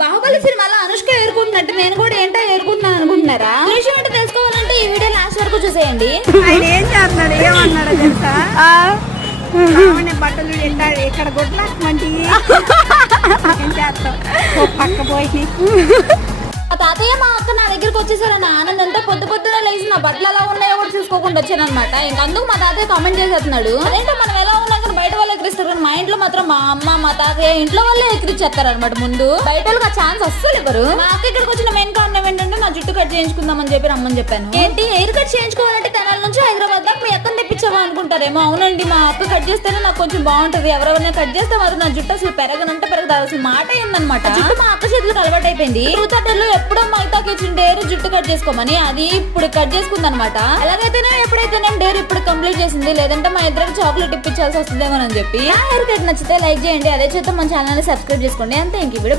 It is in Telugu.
బాహుబలి సినిమాలో అనుష్క ఏరుకుంటున్నట్టు నేను కూడా ఏంటో ఏరుకుంటున్నాను అనుకుంటున్నారా? విషయం ఏంటో తెలుసుకోవాలంటే ఈ వీడియో లాస్ట్ వరకు చూసేయండి. ఆయన ఏం చేస్తున్నాడు ఏమన్నాడో తెలుసా? బట్టలు ఇక్కడ గుడ్లామంటి ఏం చేస్తావు పక్క పోయి ఆ తాతయ్య మా అక్క నా దగ్గరకు వచ్చేసారన్న ఆనందంతో పొద్దున లేచి నా బట్టలు ఎలా ఉన్నాయో కూడా చూసుకోకుండా వచ్చానమాట. ఇంక అందుకు మా తాతయ్య కామెంట్ చేసేస్తున్నాడు, అదేంటో మనం ఎలా ఉన్నా కానీ బయట వాళ్ళు ఎక్కిరిస్తారు కానీ మా ఇంట్లో మాత్రం మా అమ్మ మా తాతయ్య ఇంట్లో వాళ్ళే ఎక్కిరిచ్చేస్తారు అనమాట. ముందు బయట వాళ్ళకి ఆ ఛాన్స్ అస్సలు ఇవ్వరు. మా అక్క ఇక్కడికి వచ్చిన మెయిన్ కారణం ఏంటంటే నా జుట్టు కట్ చేయించుకుందామని చెప్పి రమ్మని చెప్పాను. ఏంటి హెయిర్ కట్ చేయించుకోవాలంటే తెనాల నుంచి హైదరాబాద్ దాకా మీ అక్కని తెప్పించావా అనుకుంటారేమో. అవునండి, మా అక్క కట్ చేస్తేనే నాకు కొంచెం బాగుంటది. ఎవరెవరైనా కట్ చేస్తే మాత్రం నా జుట్టు అసలు పెరగనంటే పెరగదు, అసలు మాట ఏందనమాట. జుట్టు మా అక్క చేతులకు అలవాటు అయిపోయింది. ఎప్పుడో మైతాకి ఇచ్చిన డేర్ జుట్టు కట్ చేసుకోమని అది ఇప్పుడు కట్ చేసుకుంది అనమాట. అలాగైతేనే ఎప్పుడైతే నేను డేర్ ఇప్పుడు కంప్లీట్ చేసింది, లేదంటే మా ఇద్దరికి చాక్లెట్ ఇప్పించాల్సి వస్తుందేమో అని చెప్పి. ఆ హెయిర్ కట్ నచ్చితే లైక్ చేయండి, అదే చేత మన ఛానల్ ని సబ్స్క్రైబ్ చేసుకోండి. అంతే, ఇంక వీడియో